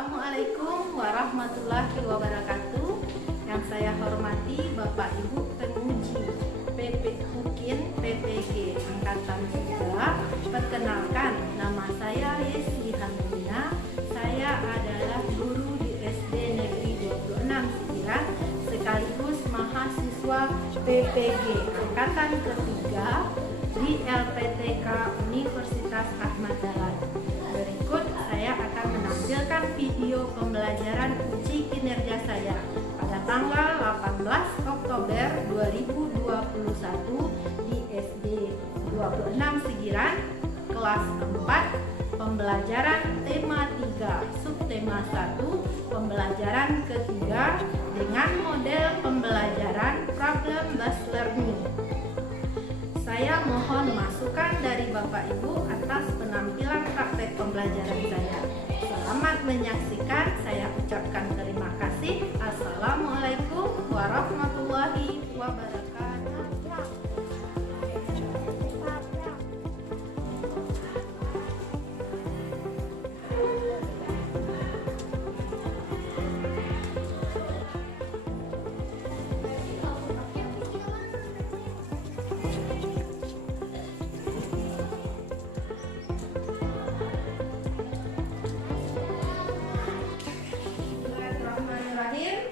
Assalamualaikum warahmatullahi wabarakatuh. Yang saya hormati Bapak Ibu Penguji PP Hukin PPG Angkatan 3. Perkenalkan, nama saya Yesi Handina. Saya adalah guru di SD Negeri 26 Sikiran sekaligus mahasiswa PPG Angkatan ketiga di LPTK Universitas Ahmad Dahlan. Berikut saya akan menampilkan video pembelajaran uji kinerja saya pada tanggal 18 Oktober 2021 di SD 26 Sigiran, kelas 4, pembelajaran tema 3, subtema 1, pembelajaran ketiga dengan model pembelajaran problem based learning. Saya mohon masukan dari Bapak Ibu atas penampilan praktek pembelajaran saya. Selamat menyaksikan, saya ucapkan terima kasih. Assalamualaikum warahmatullahi wabarakatuh.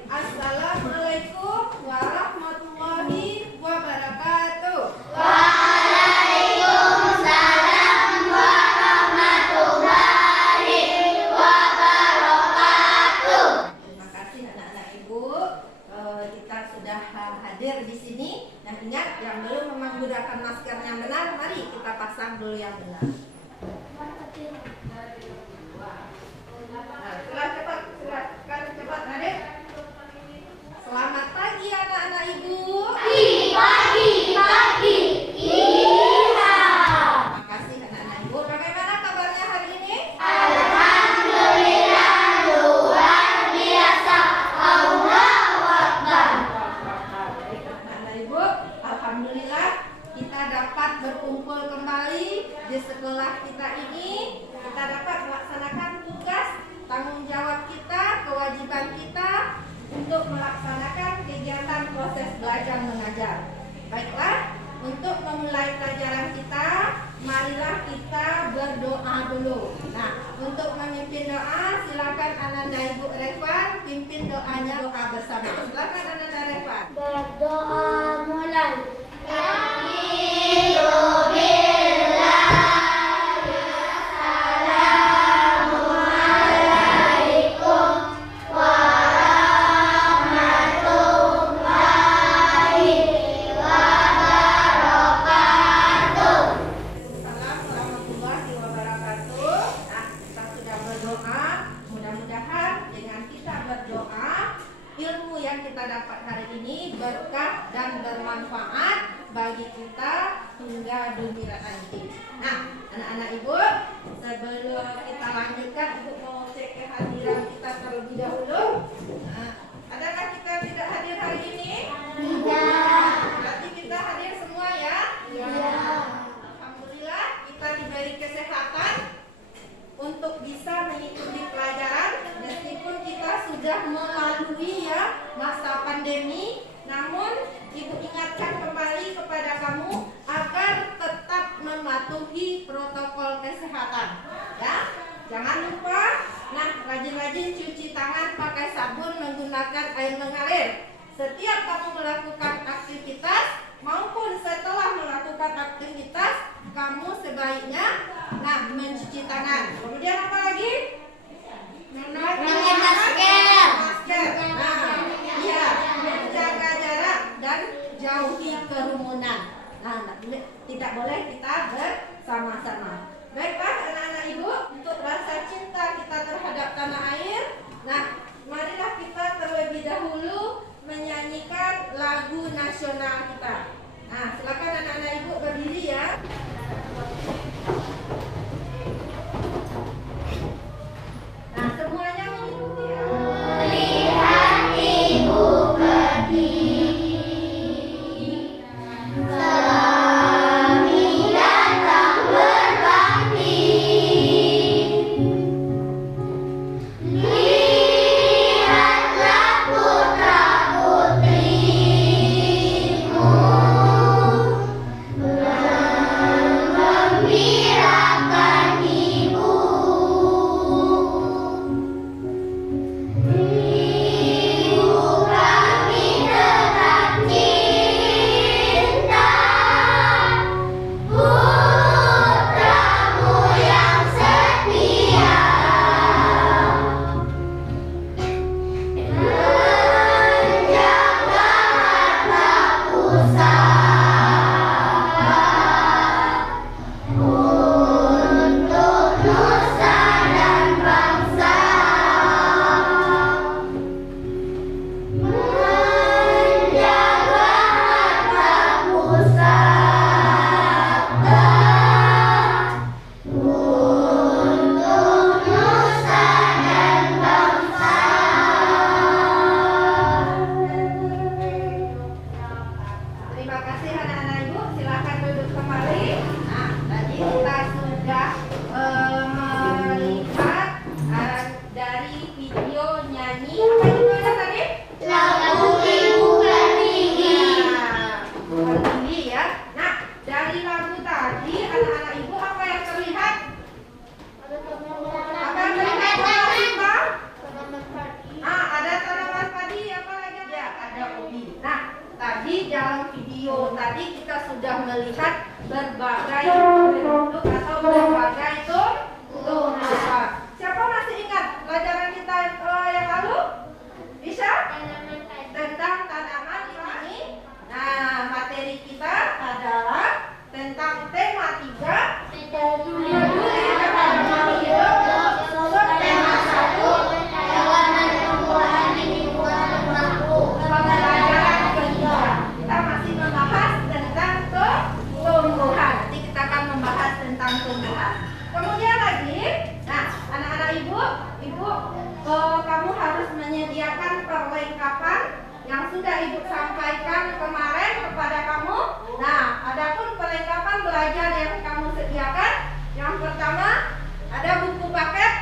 Assalamualaikum warahmatullahi wabarakatuh. Waalaikumsalam warahmatullahi wabarakatuh. Terima kasih anak-anak Ibu. Kita sudah hadir di sini. Dan ingat, yang belum menggunakan masker yang benar, mari kita pasang dulu yang benar. Cepat adik. Selamat pagi anak-anak Ibu. Pagi. Iya. Terima kasih anak-anak Ibu. Bagaimana kabarnya hari ini? Alhamdulillah luar biasa. Allahu Akbar. Baik anak-anak Ibu, alhamdulillah kita dapat berkumpul kembali di sekolah kita ini. Kita dapat melaksanakan tugas, tanggung jawab kita, kewajiban kita untuk melaksanakan kegiatan proses belajar mengajar. Baiklah, untuk memulai pelajaran kita, marilah kita berdoa dulu. Nah, untuk memimpin doa, silakan Ananda Ibu Revan pimpin doanya, doa bersama. Silakan Ananda Revan. Berdoa mulai. Ilmu yang kita dapat hari ini berkah dan bermanfaat bagi kita hingga dunia nanti. Nah, anak-anak Ibu, sebelum kita lanjutkan untuk mengecek kehadiran kita terlebih dahulu, adakah kita tidak hadir hari ini? Tidak. Berarti kita hadir semua ya? Iya. Alhamdulillah kita diberi kesehatan untuk bisa mengikuti pelajaran meskipun kita sudah melalui ya masa pandemi, namun Ibu ingatkan kembali kepada kamu agar tetap mematuhi protokol kesehatan ya. Jangan lupa, nah rajin-rajin cuci tangan pakai sabun menggunakan air mengalir setiap kamu melakukan aktivitas maupun setelah melakukan aktivitas. Kamu sebaiknya mencuci tangan. Kemudian apa lagi? Memakai masker. Iya, menjaga jarak dan jauhi kerumunan. Tidak boleh kita bersama-sama. Baiklah anak-anak Ibu, untuk rasa cinta kita terhadap tanah air. Nah, marilah kita terlebih dahulu menyanyikan lagu nasional kita. Nah, silakan anak-anak Ibu berdiri ya. Nah, semuanya mengikuti ya. Lihat ibu berdiri. 9 tahun. berbagai bentuk atau berbagai tumbuhan. Siapa masih ingat pelajaran kita yang lalu? Bisa? Tentang tanaman ini. Nah, materi kita adalah tentang tema 3 peduli terhadap makhluk hidup. Tema 1 Hewan dan tumbuhan di lingkungan rumahku. pembelajaran kedua. Kita masih membahas tentang tumbuhan. Nanti kita akan membahas tentang tumbuhan. Kemudian lagi, nah anak-anak ibu, kamu harus menyediakan perlengkapan yang sudah ibu sampaikan kemarin kepada kamu. Nah, adapun perlengkapan belajar yang kamu sediakan, yang pertama ada buku paket,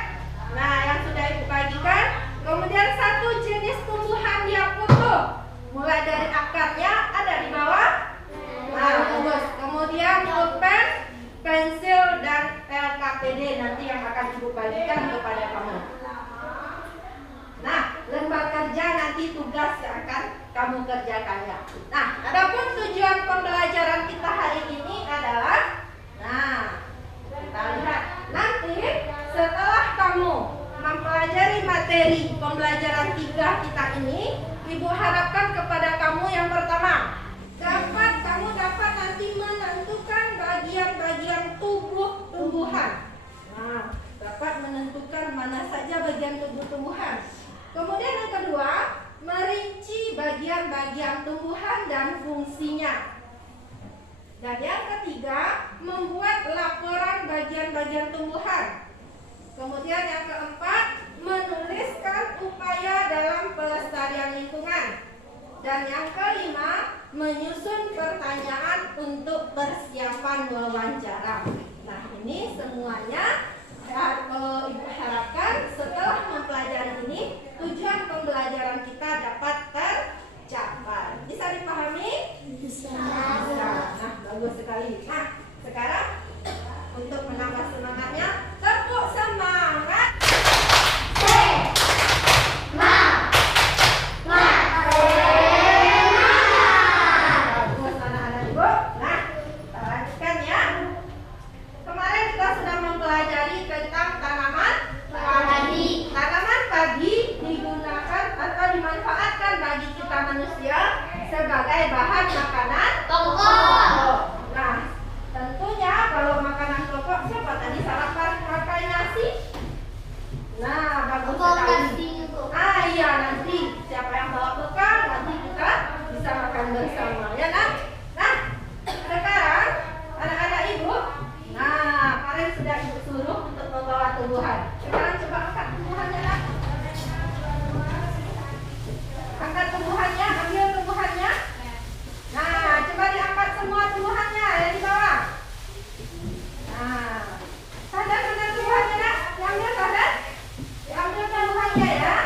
nah yang sudah ibu bagikan. Kemudian 1 jenis tumbuhan yang utuh, mulai dari akarnya ada di bawah. Nah, bagus. Kemudian pulpen, pensil dan LKPD nanti yang akan ibu bagikan kepada kamu. Nah, lembar kerja nanti tugas yang akan kamu kerjakan ya. Nah, adapun tujuan pembelajaran kita hari ini adalah, nah, kita lihat nanti setelah kamu mempelajari materi pembelajaran 3 kita ini, ibu harapkan kepada kamu yang pertama, kamu dapat nanti menentukan bagian-bagian tubuh tumbuhan. Nah, dapat menentukan mana saja bagian tubuh tumbuhan. Kemudian yang kedua, merinci bagian-bagian tumbuhan dan fungsinya. Dan yang ketiga, membuat laporan bagian-bagian tumbuhan. Kemudian yang keempat, menuliskan upaya dalam pelestarian lingkungan. Dan yang kelima, menyusun pertanyaan untuk persiapan wawancara. Nah, ini semuanya ibu harapkan setelah mempelajari ini, tujuan pembelajaran kita dapat tercapai. Bisa dipahami? Bisa. Nah, bagus sekali. Nah, sekarang untuk menambah semangatnya, tepuk semangat. Bagus anak-anak ibu. Nah, kita lanjutkan ya. Kemarin kita sudah mempelajari tentang tanaman padi. Tanaman padi digunakan atau dimanfaatkan bagi kita manusia sebagai bahan makanan Pokok. Nah, tentunya kalau makanan pokok siapa tadi sarapan pakai nasi? Nah, bagus sekali. Iya nanti siapa yang bawa bekal nanti kita bisa makan bersama ya nak. Nah, sekarang anak-anak ibu, nah kemarin sudah ibu suruh untuk membawa tumbuhan. Sekarang coba angkat tumbuhannya nak. Angkat tumbuhannya, ambil tumbuhannya. Nah, coba diangkat semua tumbuhannya yang di bawah. Nah, sadar tumbuhannya nak, diambil sadar. Diambil tumbuhannya ya.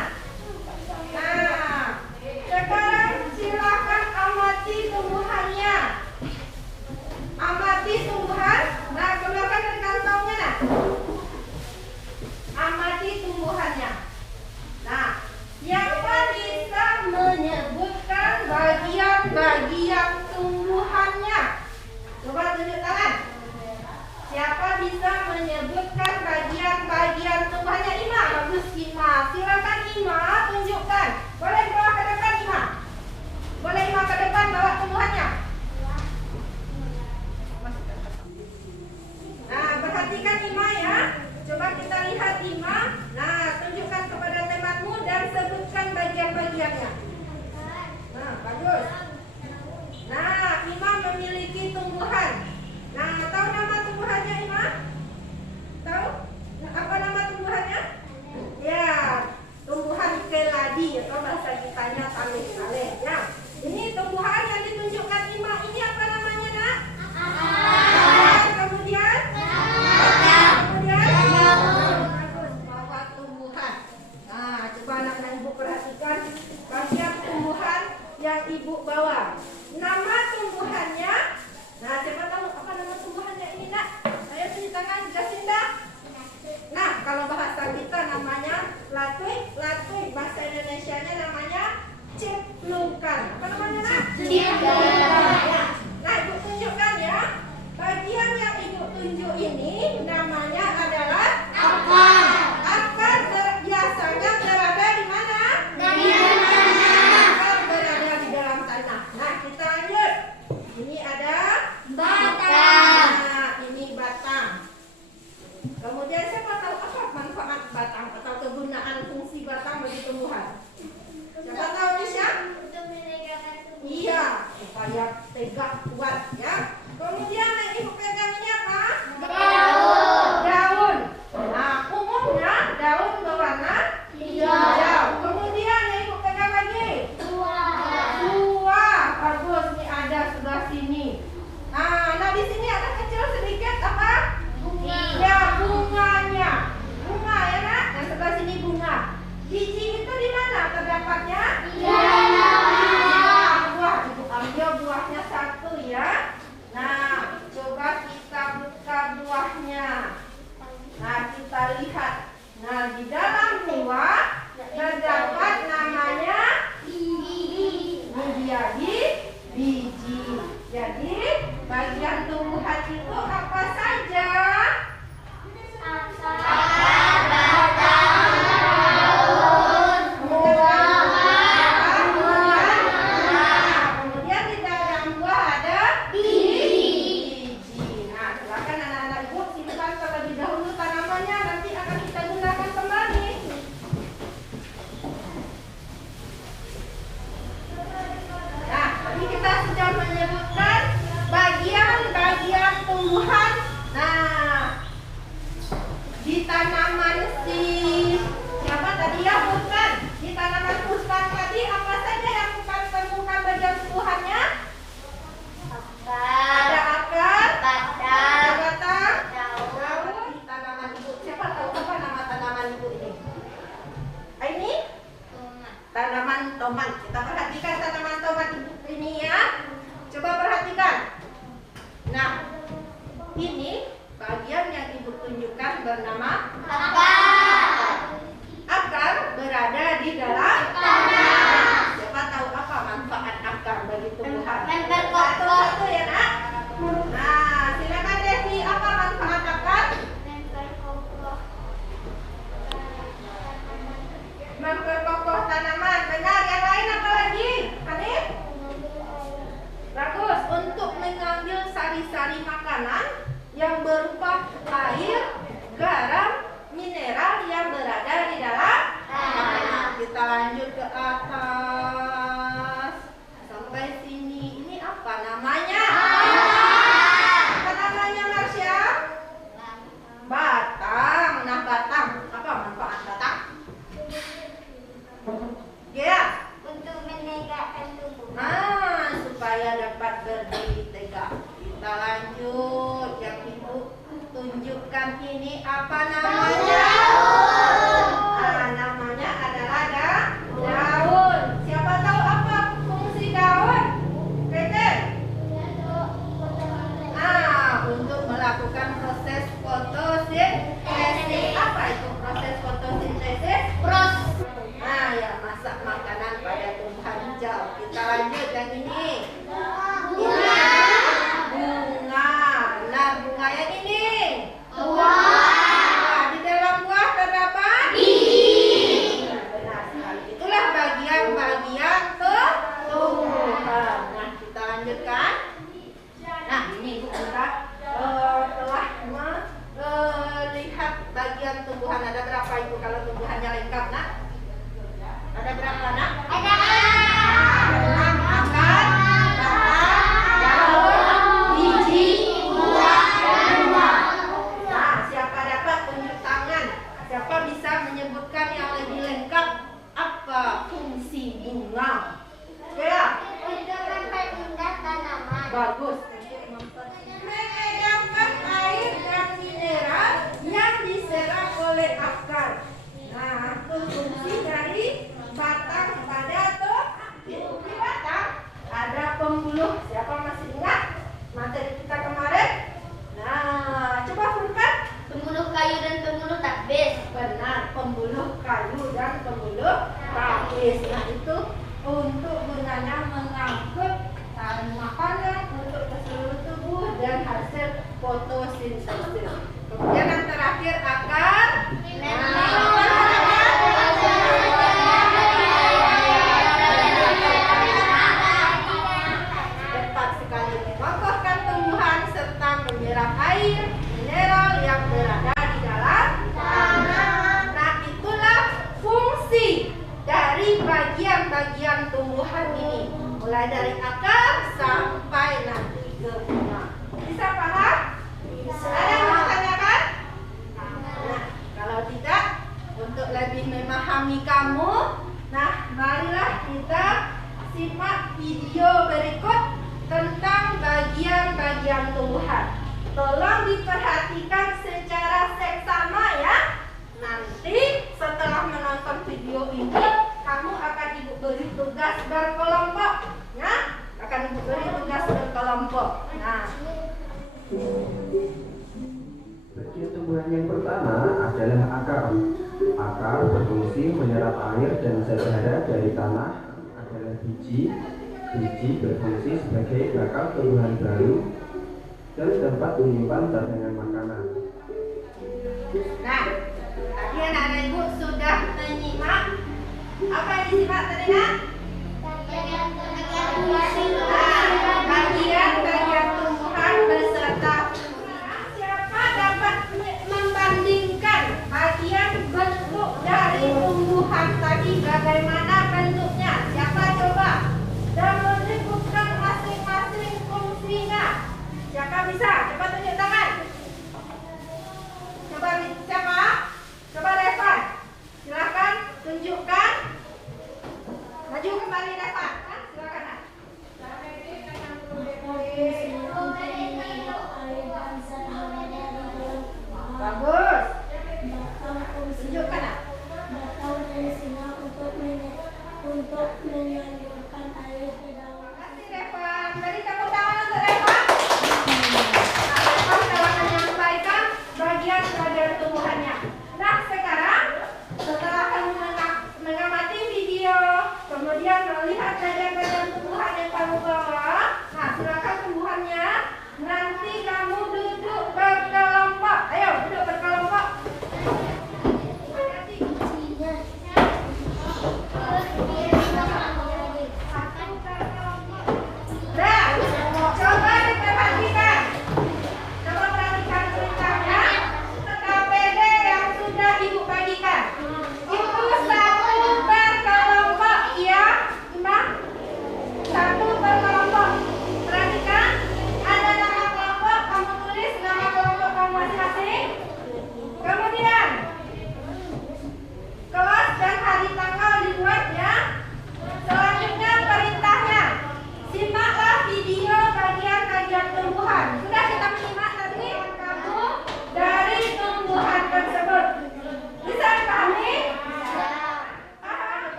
Nah, sekarang silakan amati tumbuhannya. Amati tumbuhan. Nah, keluarkan dari kantongnya nak. Amati tumbuhannya. Nah, siapa bisa menyebutkan bagian-bagian tumbuhannya? Coba tunjuk tangan. Siapa bisa menyebutkan bagian-bagian tumbuhannya? Ima, bagus Ima. Silakan Ima tunjukkan. Boleh bawa ke depan Ima. Boleh Ima ke depan bawa tumbuhannya. Nah, perhatikan Ima ya. Coba kita lihat Ima. Nah, tunjukkan kepada temanmu dan sebutkan bagian-bagiannya. Nah, bagus. Nah, Ima memiliki tumbuhan. Nah, tahu nama tumbuhannya Ima? Tahu? Apa nama tumbuhannya? Ya, tumbuhan keladi atau bahasa kitanya taleh-taleh ya. Ini tumbuhan yang ditunjukkan Ima ini apa namanya nak? Kemudian? Bagus, bawa tumbuhan. Nah, coba anak-anak ibu perhatikan bagian tumbuhan yang ibu bawa. Nama tumbuhannya. Nah, siapa tahu apa nama tumbuhannya ini nak? Ayo tunjuk tangan, jelasin dah. Nah, kalau bahasa kita namanya latuy. Bahasa Indonesianya namanya ciplukan. Apa namanya nak? Ciplukan. Nah, ibu tunjukkan ya. Bagian yang tanaman si siapa tadi ya, bukan? Di tanaman puspan tadi apa saja yang bukan temukan bagian tumbuhannya? Ada akar, ada batang, daun. Di tanaman ibu, siapa tahu apa nama tanaman ibu ini? Ini tanaman tomat. Kita perhatikan tanaman tomat ibu ini ya. Coba perhatikan. Nah, ini bagian yang ibu tunjukkan bernama akar berada di dalam tanah. Siapa tahu apa manfaat akar bagi tumbuhan? Satu-satu ya nak. Nah, silakan Devi, apa manfaat akar? Memperkokoh tanaman. Benar. Yang lain apa lagi? Hanif? Bagus. Untuk mengambil sari-sari makanan yang berupa air, garam, mineral yang berada di dalam tanah. Kita lanjut ke atas sampai sini. Ini apa namanya? Apa namanya Marsha? Batang. Nah, batang. Apa manfaat batang? Ya. Untuk menegakkan tubuh. Nah, supaya dapat berdiri tegak. Kita lanjut. Yang ibu tunjukkan ini apa namanya? Nah, namanya adalah daun. Siapa tahu apa fungsi daun? Peter? Untuk melakukan proses fotosintesis. Apa itu proses fotosintesis? Nah, ya, masak makanan pada tumbuhan hijau. Kita lanjut yang ini. Bunga. Nah, bunga yang ini. Nah, di dalam buah terdapat biji. Benar sekali. Itulah bagian-bagian tumbuhan. Nah, kita lanjutkan. Nah, ini ibu kita telah melihat bagian tumbuhan. Ada berapa ibu kalau tumbuhannya lengkap, nak? Ada berapa, nak? Ada 6 akar, batang, daun, biji, buah, dan buah. Nah, siapa dapat tunjuk tangan? Siapa bisa menyebutkan yang lebih lengkap apa fungsi bunga? Oke ya? untuk memperindah tanaman. Bagus. Mengedarkan air dan mineral yang diserap oleh akar. Nah, itu fungsi dari batang pada di batang ada pembuluh. Siapa masih ingat materi kita kemarin? Nah, coba Furkan. Pembuluh kayu dan pembuluh tapis. Benar, pembuluh kayu dan pembuluh tapis. Nah, itu untuk gunanya mengangkut makanan untuk ke seluruh tubuh dan hasil fotosintesis. Kemudian yang terakhir akar. Tepat sekali, mengokohkan tumbuhan serta menyerap air, mineral yang berada di dalam tanah. Nah, itulah fungsi dari bagian-bagian tumbuhan ini, mulai dari akar sampai nanti ke bunga. Bisa paham? Ada yang mau tanyakan? Nah, kalau tidak, untuk lebih memahami kamu, nah marilah kita simak video berikut tentang bagian-bagian tumbuhan. Tolong diperhatikan secara seksama ya. Nanti setelah menonton video ini, kamu akan ibu beri tugas berkelompok. Ya, akan ibu beri tugas berkelompok. Nah, bagian tumbuhan yang pertama adalah akar. Akar berfungsi menyerap air dan zat hara dari tanah. Adalah biji. Biji berfungsi sebagai bakal tumbuhan baru dan tempat menyimpan cadangan makanan. nah, tadi anak-anak ibu sudah menyimak. Apa yang disimak tadi, nak? Bagian-bagian tumbuhan beserta fungsinya. Siapa dapat membandingkan bagian bentuk dari tumbuhan tadi, bagaimana bentuknya? Siapa coba? Dan menyebutkan masing-masing fungsinya. Siapa bisa? Coba tunjuk tangan. Coba siapa?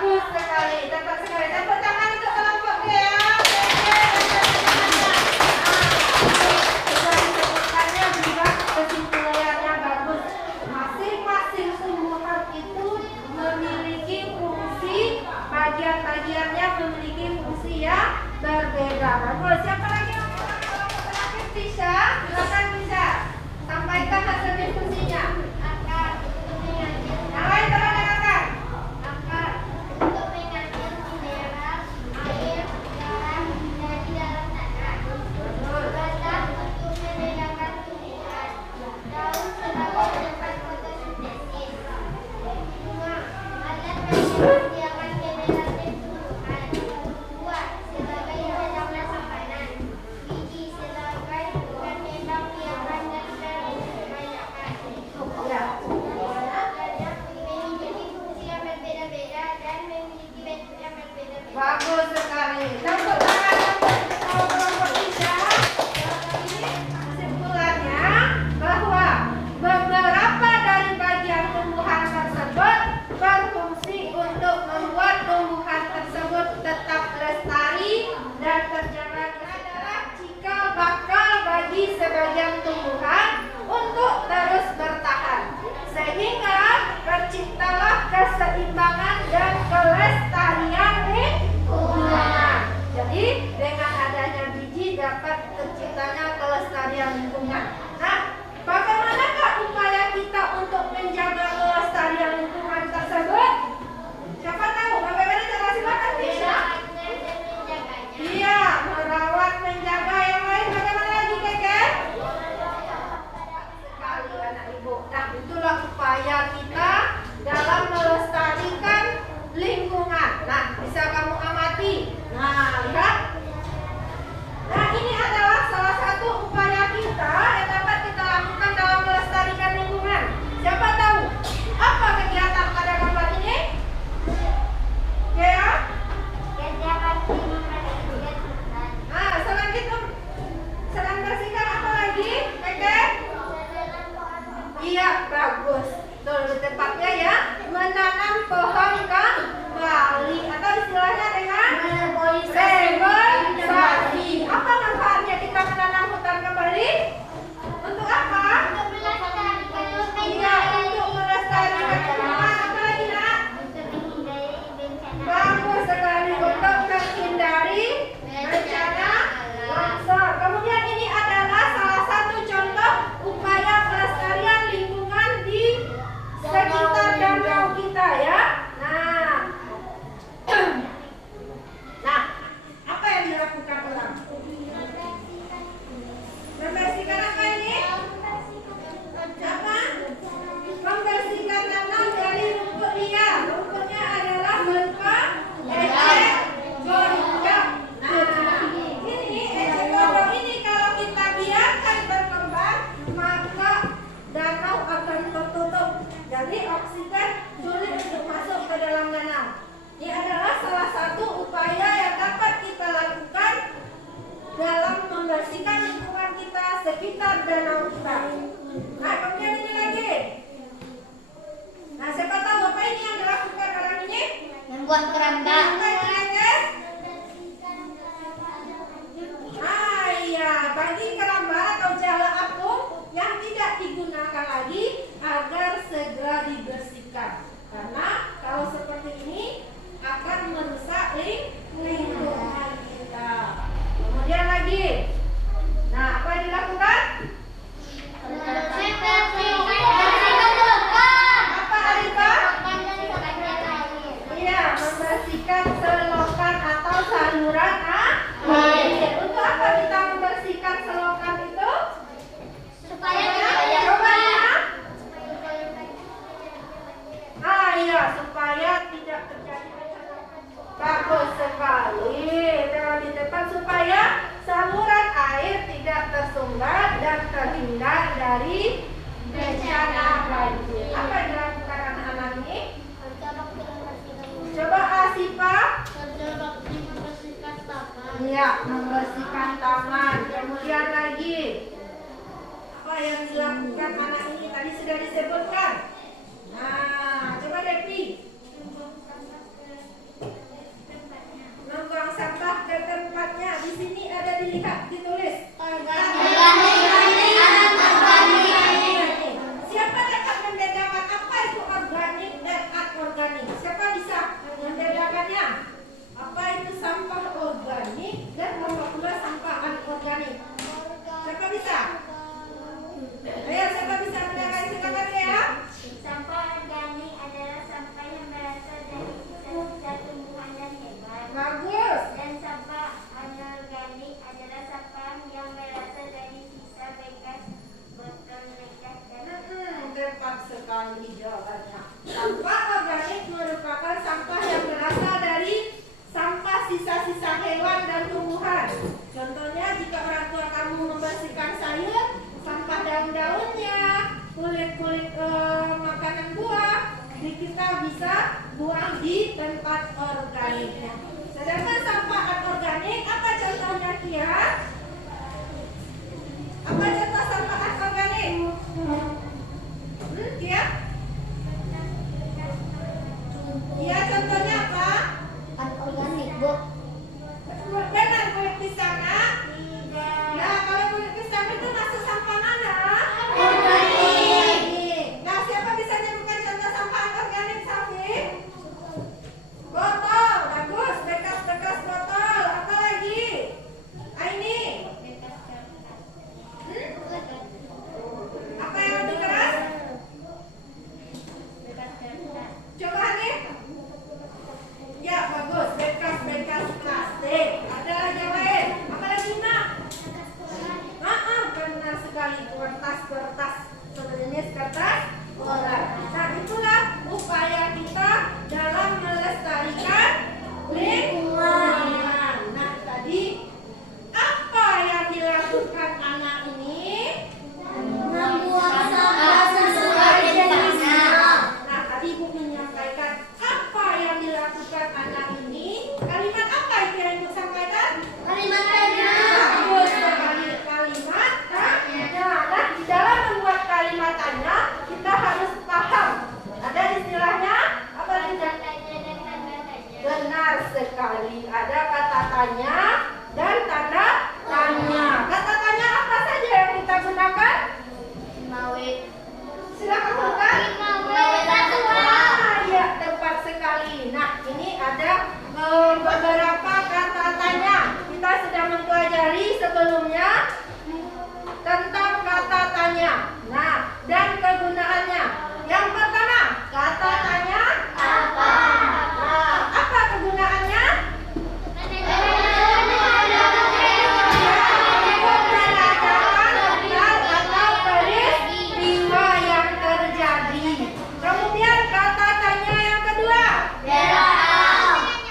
Bagus sekali, tepat sekali. Tepuk tangan untuk kelompok ya. Sudah disebutkannya juga kesimpulannya bagus. Masing-masing tumbuhan itu memiliki fungsi, bagian-bagiannya memiliki fungsi yang berbeda. Bagus. Siapa lagi yang mau kelompok terakhir? Tisha, silakan Tisha. Sampaikan hasil diskusinya. Yang lain tolong dengarkan. Untuk mengatur mineral, air, garam dari dalam tanah. Batang untuk membedakan tumbuhan. Daun sebagai tempat fotosintesis. Bunga, alat bagi memediakan keberadaan tumbuhan. Buah sebagai cadangan makanan. Biji sebagai bahan tembak yang banyak dari kebanyakan. Memiliki fungsi yang berbeda-beda dan memiliki bentuk yang berbeda-beda. Bagus sekali. Tepuk tangan untuk kelompok Tisha. Ini kesimpulannya bahwa beberapa dari bagian tumbuhan tersebut berfungsi untuk membuat tumbuhan tersebut tetap lestari dan terjaga. Adalah cikal bakal bagi sebagian tumbuhan untuk terus bertahan, sehingga terciptalah keseimbangan dan kelestarian lingkungan. Jadi dengan adanya biji dapat terciptanya kelestarian lingkungan. Nah, bagaimanakah upaya kita untuk menjaga kelestarian lingkungan tersebut? Siapa tahu? Bagaimana cara? Silakan Tisha. Iya, merawat, menjaga. Yang lain bagaimana lagi, Keke? Sekali anak ibu. Nah, itulah upaya kita dalam melestarikan lingkungan. Nah, bisa kamu amati. Nah, lihat. Nah, ini adalah salah satu upaya kita yang dapat kita lakukan dalam melestarikan lingkungan. Siapa tahu apa kegiatan pada gambar ini? Ya? Nah, selain itu, selain bersihkan apa lagi? Keke? Iya, bagus. Tuh, tepatnya ya, menanam pohon kembali atau istilahnya dengan reboisasi. Apa manfaatnya kita menanam hutan kembali? Untuk apa? Iya, untuk melestarikan lingkungan. Apa lagi, Nak? Bagus sekali, untuk menghindari bencana longsor. Kemudian ini adalah salah satu contoh upaya pelestarian lingkungan di sekitar danau kita ya. Nah, apa yang dilakukan orang? Membersihkan apa ini? Apa? Membersihkan danau dari rumput liar. Rumputnya adalah berupa ecek gondok. Nah, ini ecek gondok ini kalau kita biarkan berkembang, maka danau akan tertutup. Jadi oksigen sulit untuk masuk ke dalam danau. Ini adalah salah satu upaya yang dapat kita lakukan dalam membersihkan lingkungan kita sekitar danau kita. Nah, kemudian ini lagi. Nah, siapa tahu apa ini yang dilakukan orang ini? Membuat keramba. Apa ini, guys? Ah, iya, bagi keramba atau jala apung yang tidak digunakan lagi agar segera dibersihkan. Karena kalau seperti ini akan merusak lingkungan kita. Kemudian lagi. Nah, apa yang dilakukan? Apa, Arifah? Iya, membersihkan selokan atau saluran air. Untuk apa kita membersihkan selokan itu? Supaya iya, supaya tidak terjadi bencana. Bagus sekali. Telah di depan supaya saluran air tidak tersumbat dan terhindar dari bencana banjir. Apa yang dilakukan anak-anak ini? Coba Asifa. Iya, membersihkan taman. Kemudian lagi, apa yang dilakukan anak ini tadi sudah disebutkan. Nah, coba Devi. di tempat organiknya. Sedangkan sampah anorganik apa contohnya Kia? Apa contoh sampah anorganik? Kia? Kia contohnya apa? Organik, Bu. Benar, kulit pisang. Nah, kalau kulit pisang itu masuk sampah mana? Organik. Nah, siapa bisa menyebutkan contoh sampah anorganik, Safi? Botol, bagus. Bekas-bekas botol. Apa lagi? Aini? Apa yang lebih keras? Coba nih. Ya, bagus. Bekas-bekas plastik. Ada lagi yang lain? Apa lagi, Nak? Benar sekali. Kertas-kertas. Sebenarnya kertas orang. Nah, itulah upaya kita dalam melestarikan lingkungan. Nah, tadi apa yang dilakukan anak ini? Membuang sampah sesuai jenisnya. Nah, tadi Ibu menyampaikan apa yang dilakukan anak ini. Kalimat apa itu yang Ibu sampaikan? Kalimat tanya. Bagus sekali, kalimat tanya. Nah, di dalam membuat kalimat tanya, kita harus paham. Ada istilahnya apa tidak? Benar sekali. Ada kata tanya dan tanda tanya. Kata tanya apa saja yang kita gunakan? Silakan bukan? Ya, tepat sekali. Nah, ini ada beberapa kata tanya. Kita sudah mempelajari sebelumnya tentang kata tanya. Nah, dan kegunaannya. Yang pertama, kata tanya apa? Nah, apa kegunaannya? Menanyakan hal atau peristiwa yang terjadi. Kemudian kata tanya yang kedua.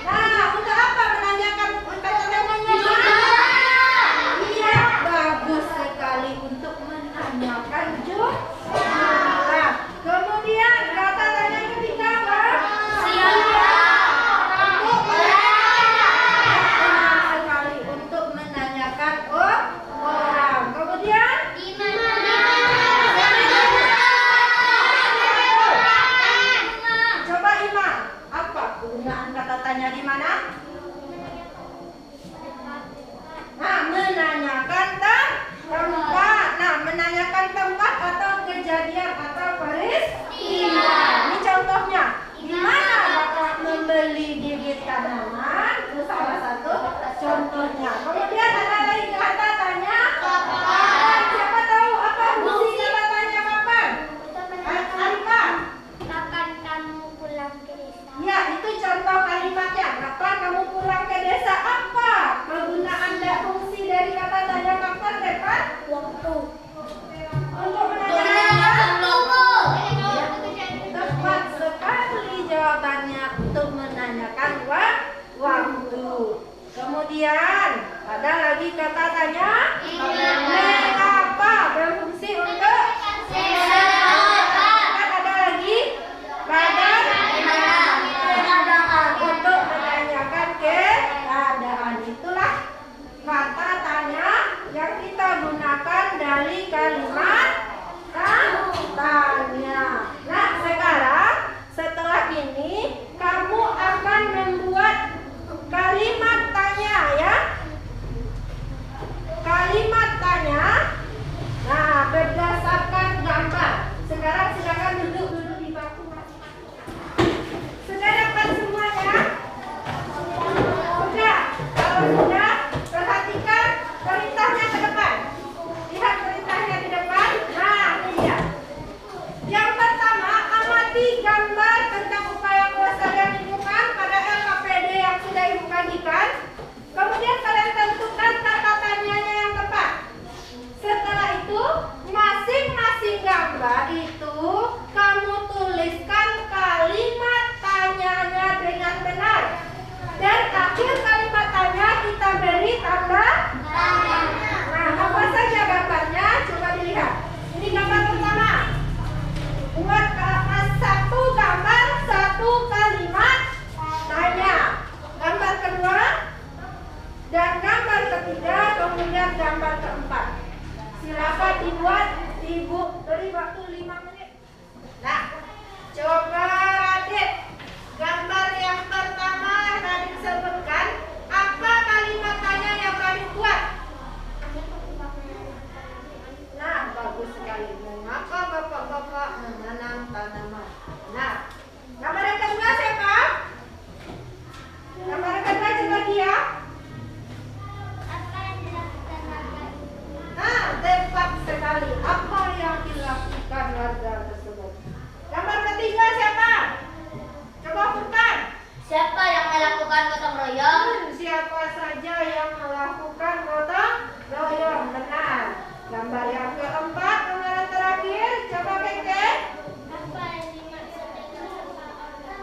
Nah, untuk apa menanyakan kata tanya? Iya, bagus sekali untuk menanyakan jumlah. Kemudian kata tanya yang ketiga apa? Benar sekali untuk menanyakan orang. Kemudian coba Iman, apa kegunaan kata tanya di mana? Nah, menanyakan tempat. Nah, menanyakan tempat atau kejadian atau peristiwa. Ini contohnya. Di mana Bapak membeli bibit tanaman? Itu salah satu contohnya. Kemudian ada lagi kata tanya kapan. Siapa tahu apa fungsi kata tanya kapan? Arifah. Kapan kamu pulang ke desa? Ya, itu contoh kalimatnya. Kapan kamu pulang ke desa? Apa kegunaan dan fungsi dari kata tanya kapan, Repan? Waktu. Untuk menanyakan tepat sekali jawabannya, untuk menanyakan waktu. Kemudian ada lagi kata tanya mengapa, berfungsi untuk kan ada lagi keadaan, untuk menanyakan keadaan. Itulah kata tanya yang kita gunakan dari kalimat tanya. Nah, sekarang setelah ini kamu akan membuat kalimat tanya ya. Kalimat tanya melakukan gotong royong? Siapa saja yang melakukan gotong royong? Benar. Gambar yang keempat, gambar yang terakhir. Coba Keke. Apa yang dimaksud dengan kesepakatan?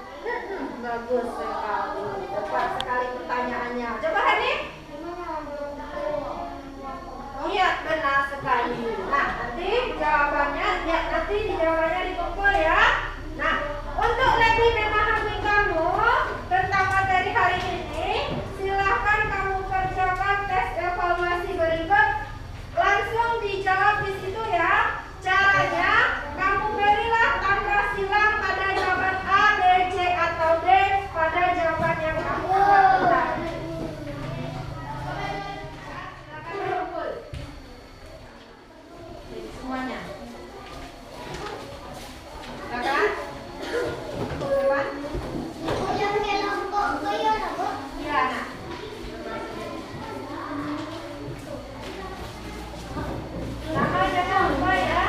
Bagus sekali. Tepat sekali pertanyaannya. Coba Hanif. Iya, benar sekali. Nah, nanti jawabannya, ya, nanti jawabannya dikumpul ya. Nah, untuk lebih memahami kamu tentang materi hari ini, silahkan kamu kerjakan tes evaluasi berikut. Langsung dijawab di situ ya. Caranya, kamu berilah tanda silang pada jawaban A, B, C, atau D pada jawaban yang kamu lakukan. Silakan kumpul. Semuanya. Silakan. Silakan. Yang kelompok kaya apa? Iya, nak. Nama jangan lupa ya.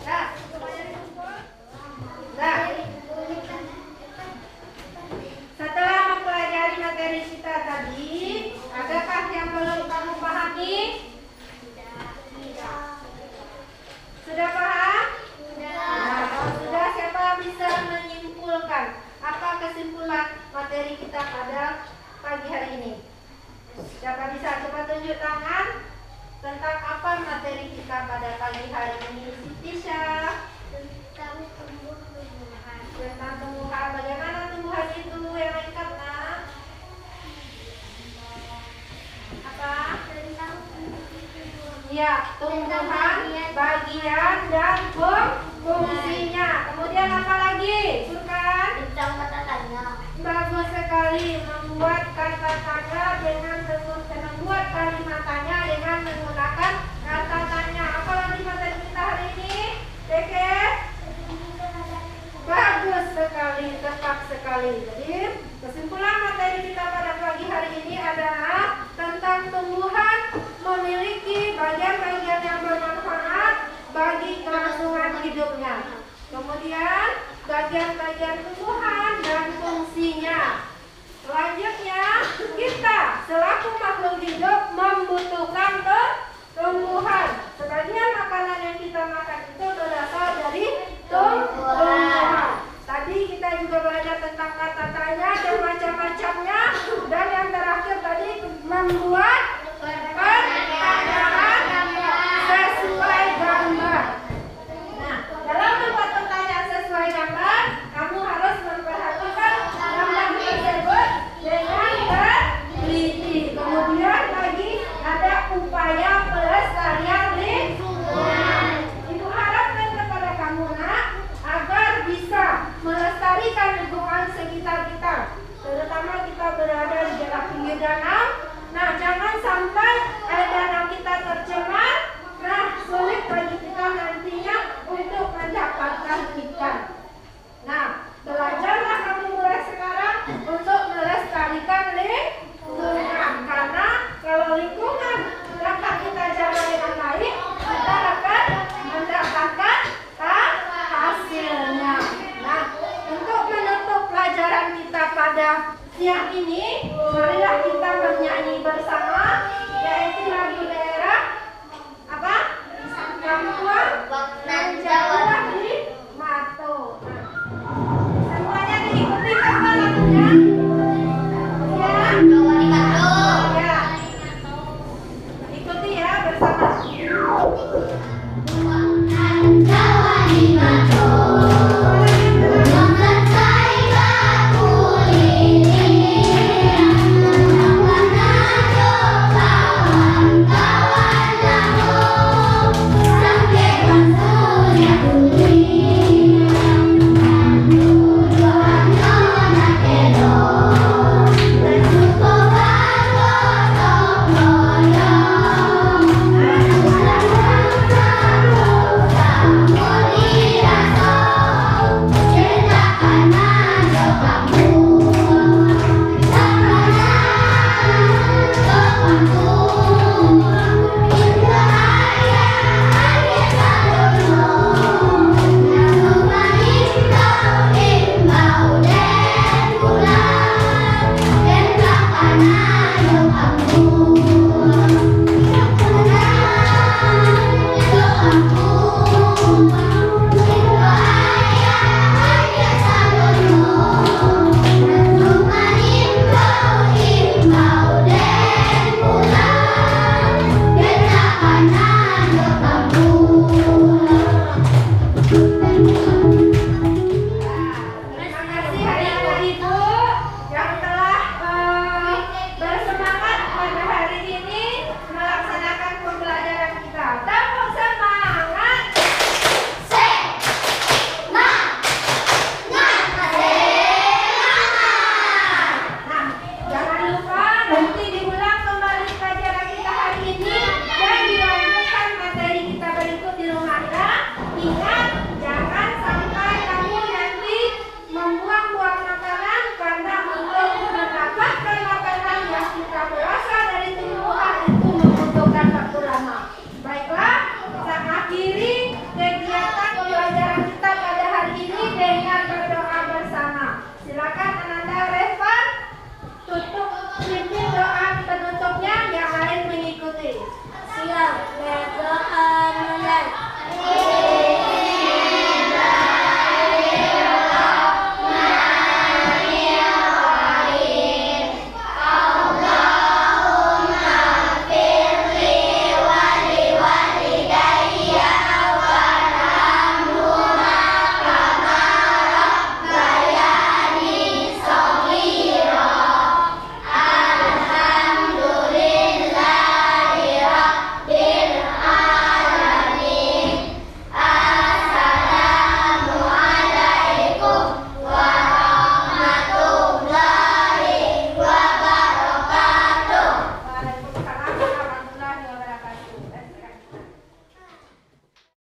Dah, semuanya dikumpul. Dah. Setelah mempelajari materi kita tadi, adakah yang belum kamu pahami? Sudah paham? Nah, kalau sudah, siapa bisa menyimpulkan apa kesimpulan materi kita pada pagi hari ini? Siapa bisa? Coba tunjuk tangan tentang apa materi kita pada pagi hari ini. Siti Syah. Tentang tumbuh-tumbuhan. Tentang tumbuhan. Bagaimana tumbuhan itu yang lengkap, nak? Apa? Tentang tumbuh-tumbuhan. Ya, tumbuhan, bagian dan fungsinya. Kemudian apa lagi? Surkan? Tentang kata tanya. Bagus sekali, membuat kata tanya dengan membuat kalimat tanya dengan menggunakan kata tanya. Apa lagi materi kita hari ini? Keke? Bagus sekali, tepat sekali. Jadi kesimpulan materi kita pada pagi hari ini adalah tentang tumbuhan memiliki bagian-bagian yang bermanfaat bagi kelangsungan hidupnya. Kemudian bagian-bagian